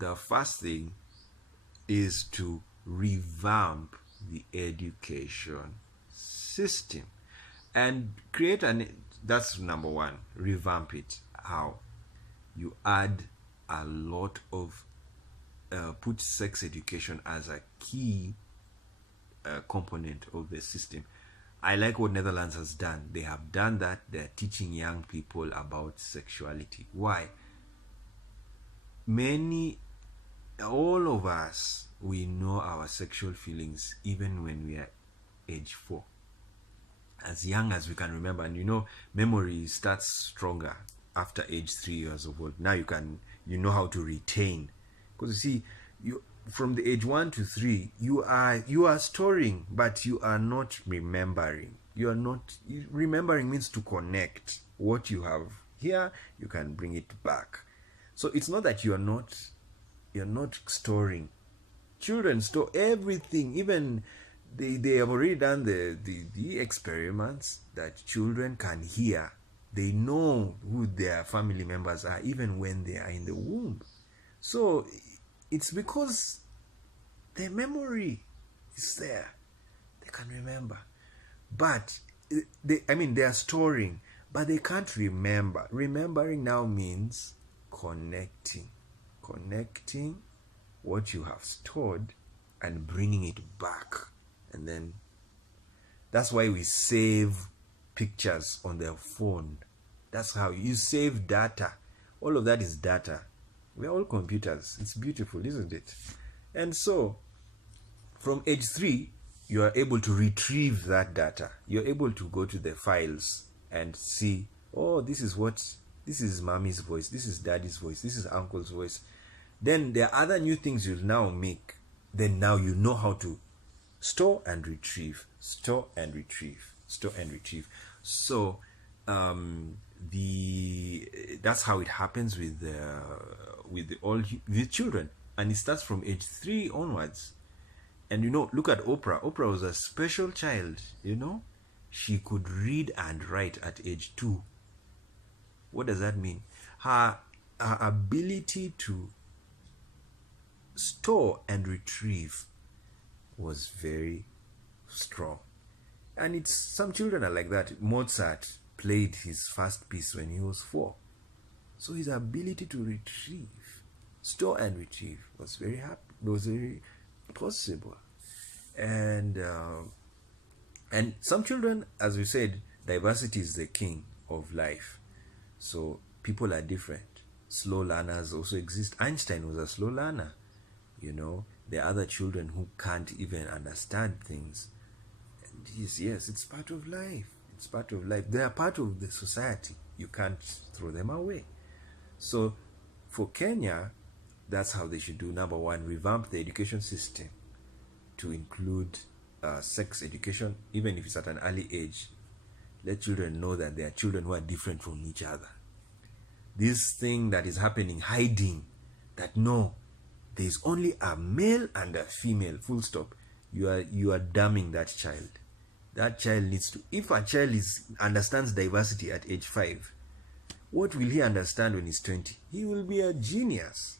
the first thing is to revamp the education system and create that's number one, revamp it. How? You add a lot of put sex education as a key component of the system. I like what Netherlands has done. They have done that. They're teaching young people about sexuality. Why? All of us, we know our sexual feelings even when we are age 4. As young as we can remember. And memory starts stronger after age 3 years old. Now you know how to retain. Because you see, from the age 1 to 3, you are storing, but you are not remembering. Remembering means to connect what you have here. You can bring it back. So it's not that you're not storing. Children store everything. Even they have already done the experiments that children can hear. They know who their family members are even when they are in the womb. So it's because their memory is there. They can remember. But they are storing, but they can't remember. Remembering now means connecting what you have stored and bringing it back. And then that's why we save pictures on their phone. That's how you save data. All of that is data. We're all computers. It's beautiful, isn't it? And so from age 3, you are able to retrieve that data. You're able to go to the files and see, oh, this is mommy's voice, this is daddy's voice, this is uncle's voice. Then there are other new things you'll now make. Then now you know how to store and retrieve. So that's how it happens with children, and it starts from age 3 onwards. And look at Oprah. Oprah was a special child. She could read and write at age 2. What does that mean? Her ability to store and retrieve was very strong. And some children are like that. Mozart played his first piece when he was 4. So his ability to store and retrieve was very possible. And some children, as we said, diversity is the king of life. So people are different. Slow learners also exist. Einstein was a slow learner. There are other children who can't even understand things. And yes, it's part of life. They are part of the society. You can't throw them away. So for Kenya, that's how they should do. Number one, revamp the education system to include sex education, even if it's at an early age. Let children know that there are children who are different from each other. This thing that is happening, hiding, that no, there's only a male and a female, full stop. You are damning that child. That child needs to, if a child understands diversity at age 5, what will he understand when he's 20? He will be a genius.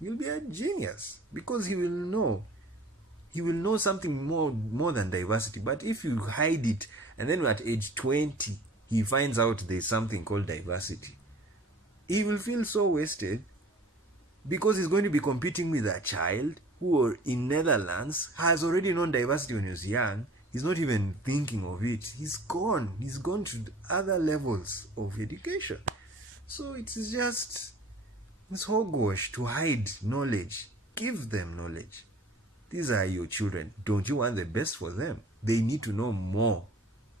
Because he will know something more than diversity. But if you hide it, and then at age 20 he finds out there's something called diversity, he will feel so wasted, because he's going to be competing with a child who in Netherlands has already known diversity when he was young. He's not even thinking of it. He's gone to other levels of education. So it's hogwash to hide knowledge. Give them knowledge. These are your children. Don't you want the best for them? They need to know more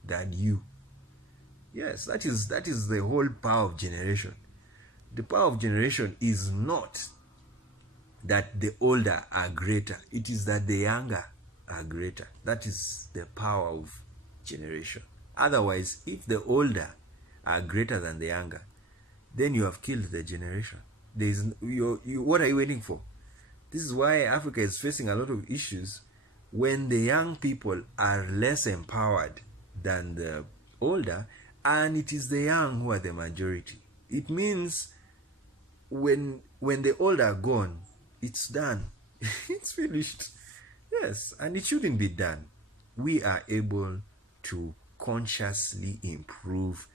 than you. Yes, that is the whole power of generation. The power of generation is not that the older are greater. It is that the younger are greater. That is the power of generation. Otherwise, if the older are greater than the younger, then you have killed the generation. What are you waiting for? This is why Africa is facing a lot of issues when the young people are less empowered than the older, and it is the young who are the majority. It means when the old are gone, It's done. It's finished. Yes, and it shouldn't be done. We are able to consciously improve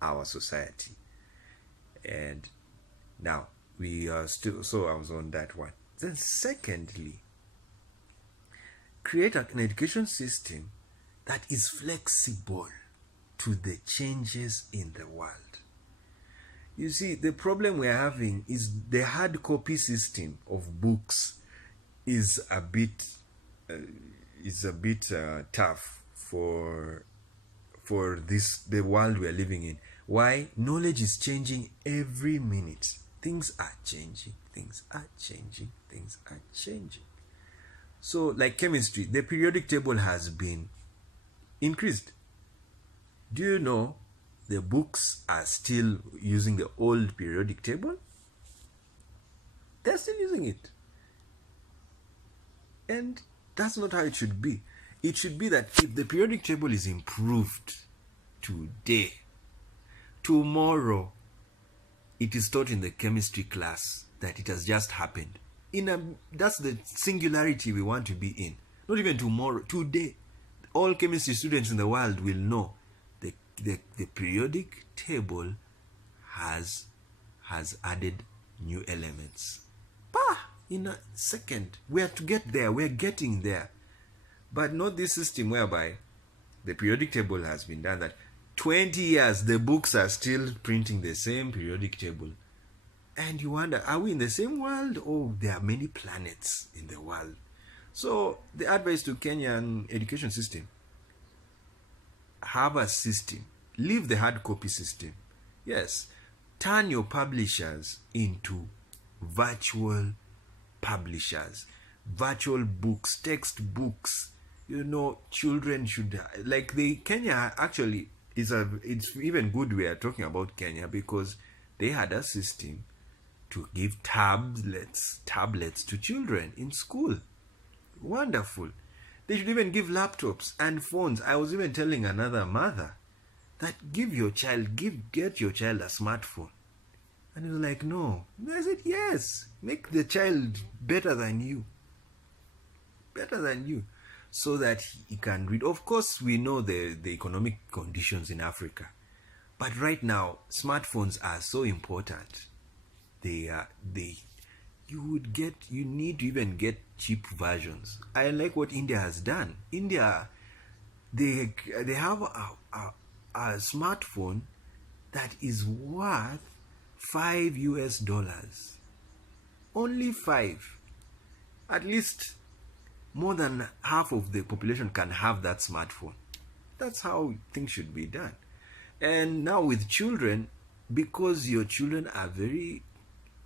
our society. And now we are still, so I was on that one. Then, secondly, create an education system that is flexible to the changes in the world. You see, the problem we're having is the hard copy system of books is a bit tough for the world we're living in. Why? Knowledge is changing every minute. Things are changing. Things are changing. Things are changing. So, like chemistry, the periodic table has been increased. Do you know the books are still using the old periodic table? They're still using it. And that's not how it should be. It should be that if the periodic table is improved today, tomorrow it is taught in the chemistry class that it has just happened. That's the singularity we want to be in. Not even tomorrow, today. All chemistry students in the world will know the periodic table has added new elements. In a second, we are to get there. We're getting there. But not this system whereby the periodic table has been done that 20 years the books are still printing the same periodic table. And you wonder, are we in the same world or there are many planets in the world? So the advice to Kenyan education system, have a system. Leave the hard copy system. Yes, turn your publishers into virtual publishers, virtual books, textbooks. Children should, like Kenya actually it's even good we are talking about Kenya because they had a system to give tablets to children in school. Wonderful. They should even give laptops and phones. I was even telling another mother that get your child a smartphone. And he was like, no. I said, yes. Make the child better than you. Better than you. So that he can read. Of course, we know the economic conditions in Africa. But right now, smartphones are so important. You need to even get cheap versions. I like what India has done. India, they have a smartphone that is worth $5. Only 5. At least more than half of the population can have that smartphone. That's how things should be done. And now with children, because your children are very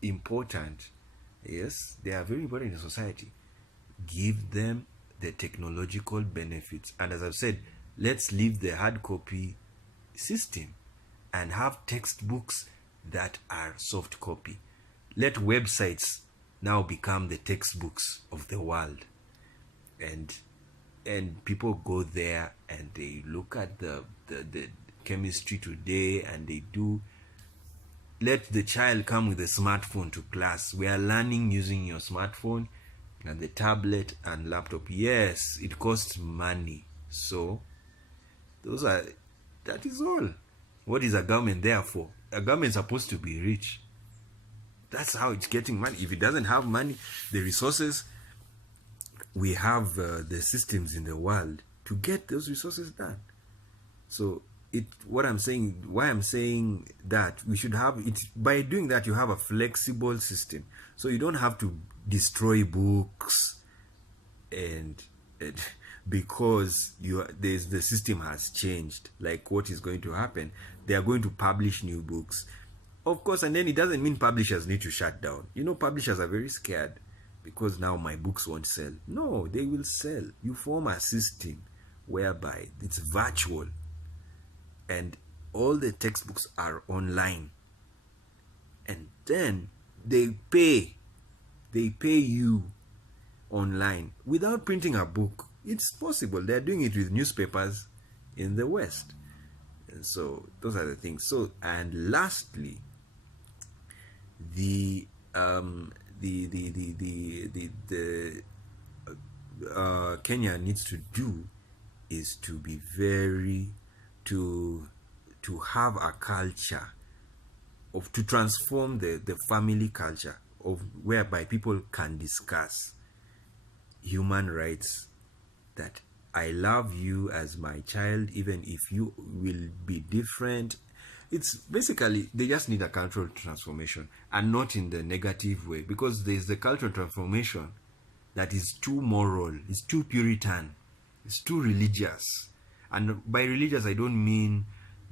important, yes, they are very important in society, give them the technological benefits. And as I've said, let's leave the hard copy system and have textbooks that are soft copy. Let websites now become the textbooks of the world, and people go there and they look at the chemistry today, and they do. Let the child come with a smartphone to class. We are learning using your smartphone and the tablet and laptop. Yes, it costs money. So that is all. What is a government there for? A government is supposed to be rich. That's how it's getting money. If it doesn't have money, the resources, we have the systems in the world to get those resources done. So why I'm saying that we should have it, by doing that you have a flexible system. So you don't have to destroy books and because the system has changed. Like, what is going to happen? They are going to publish new books, of course, and then it doesn't mean publishers need to shut down. Publishers are very scared because now my books won't sell. No, they will sell. You form a system whereby it's virtual and all the textbooks are online, and then they pay you online without printing a book. It's possible. They're doing it with newspapers in the West. And so those are the things. So, and lastly, the Kenya needs to do is to be very to have a culture of to transform the family culture of whereby people can discuss human rights, that I love you as my child even if you will be different. It's basically they just need a cultural transformation, and not in the negative way, because there's the cultural transformation that is too moral, it's too Puritan, it's too religious. And by religious, I don't mean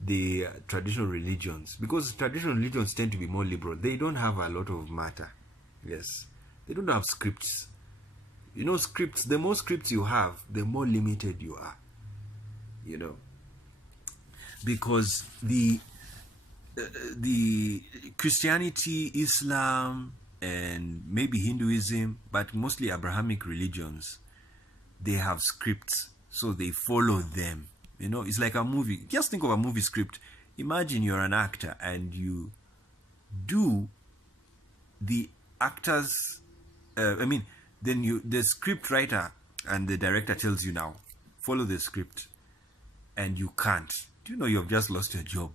the traditional religions, because traditional religions tend to be more liberal. They don't have a lot of matter. Yes, they don't have scripts. You know, scripts, the more scripts you have, the more limited you are. You know, because the Christianity, Islam, and maybe Hinduism, but mostly Abrahamic religions, they have scripts, so they follow them. You know, it's like a movie. Just think of a movie script. Imagine you're an actor and you do the actors. The script writer and the director tells you now, follow the script, and you can't. Do you know you have just lost your job?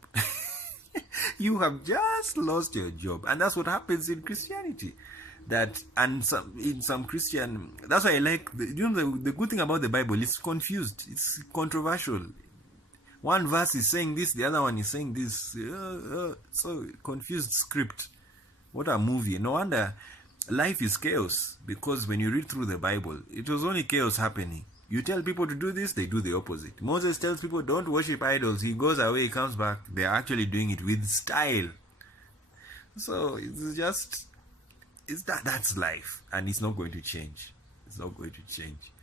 You have just lost your job, and that's what happens in Christianity. In some Christian, that's why I like the good thing about the Bible. It's confused, it's controversial. One verse is saying this, the other one is saying this. So confused script. What a movie! No wonder life is chaos, because when you read through the Bible, it was only chaos happening. You tell people to do this, they do the opposite. Moses tells people don't worship idols. He goes away, he comes back. They're actually doing it with style. So it's just, that's life, and it's not going to change. It's not going to change.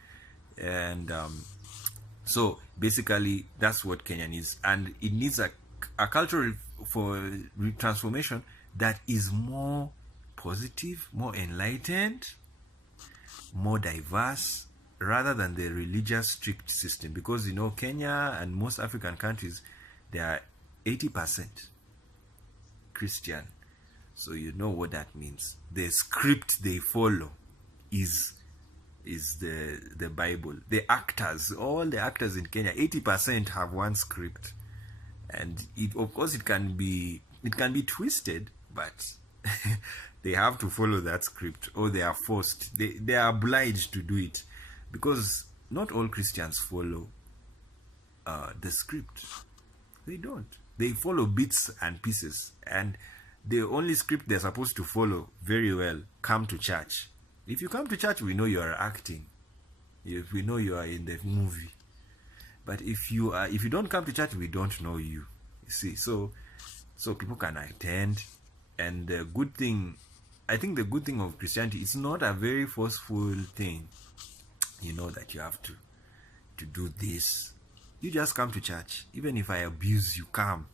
And so basically, that's what Kenya needs, and it needs a cultural transformation that is more positive, more enlightened, more diverse, rather than the religious strict system. Because, you know, Kenya and most African countries, they are 80% Christian. So you know what that means. The script they follow is the Bible. The actors, all the actors in Kenya, 80% have one script. And of course it can be twisted, but they have to follow that script, or they are forced. They are obliged to do it, because not all Christians follow the script. They don't. They follow bits and pieces, and the only script they're supposed to follow very well: come to church. If you come to church, we know you are acting. If we know you are in the movie. But if you don't come to church, we don't know you. You see, so people can attend, and the good thing, I think the good thing of Christianity, it's not a very forceful thing. You know that you have to do this. You just come to church. Even if I abuse you, come.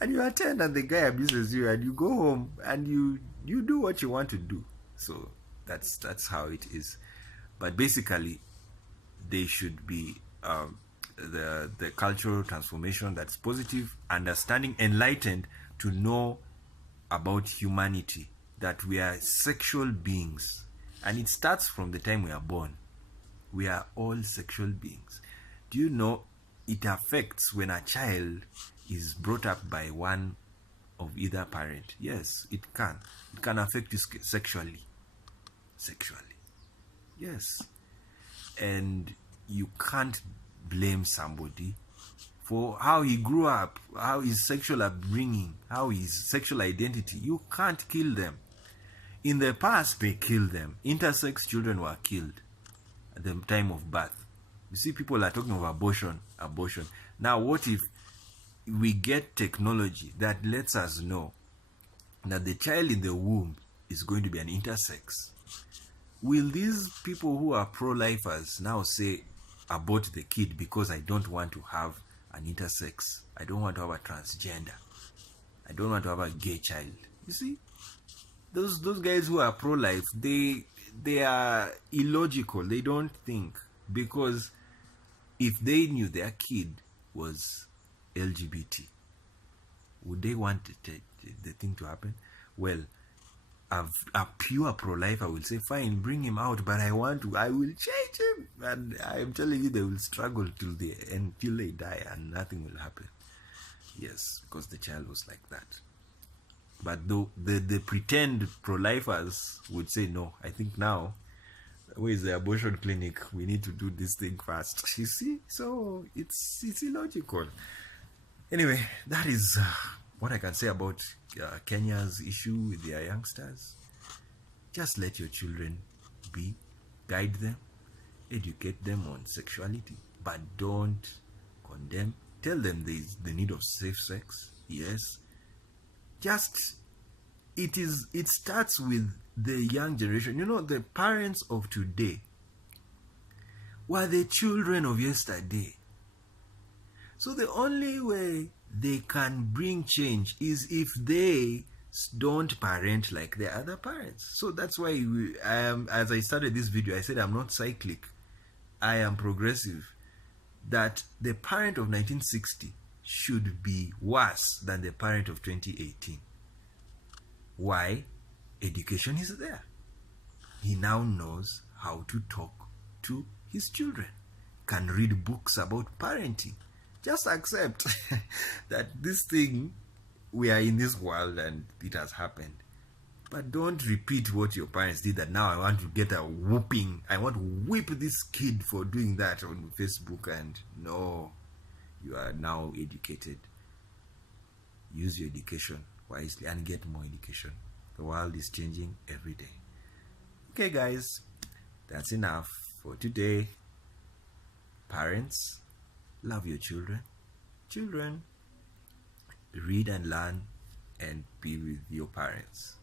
And you attend, and the guy abuses you, and you go home, and you do what you want to do. So that's how it is. But basically, they should be the cultural transformation that's positive, understanding, enlightened, to know about humanity, that we are sexual beings. And it starts from the time we are born. We are all sexual beings. Do you know it affects when a child is brought up by one of either parent? Yes, it can. It can affect you sexually. Yes. And you can't blame somebody for how he grew up, how his sexual upbringing, how his sexual identity. You can't kill them. In the past, they killed them. Intersex children were killed at the time of birth. You see, people are talking of abortion. Now, what if we get technology that lets us know that the child in the womb is going to be an intersex? Will these people who are pro-lifers now say, abort the kid because I don't want to have an intersex? I don't want to have a transgender. I don't want to have a gay child. You see? Those guys who are pro-life, they are illogical. They don't think, because if they knew their kid was LGBT, would they want the thing to happen? Well, a pure pro-lifer will say, fine, bring him out, but I will change him. And I'm telling you, they will struggle till the end, till they die, and nothing will happen. Yes, because the child was like that. But the pretend pro-lifers would say, no, I think now, where is the abortion clinic? We need to do this thing fast. You see? So it's illogical. Anyway, that is what I can say about Kenya's issue with their youngsters. Just let your children be, guide them, educate them on sexuality, but don't condemn. Tell them there is the need of safe sex. Yes. Just it starts with the young generation. You know, the parents of today were the children of yesterday. So the only way they can bring change is if they don't parent like their other parents. So that's why as I started this video, I said I'm not cyclic, I am progressive. That the parent of 1960 should be worse than the parent of 2018. Why? Education is there. He now knows how to talk to his children, can read books about parenting. Just accept that this thing, we are in this world and it has happened. But don't repeat what your parents did, that now I want to get a whooping. I want to whip this kid for doing that on Facebook. And no, you are now educated. Use your education wisely and get more education. The world is changing every day. Okay, guys, that's enough for today. Parents, love your children. Children, read and learn and be with your parents.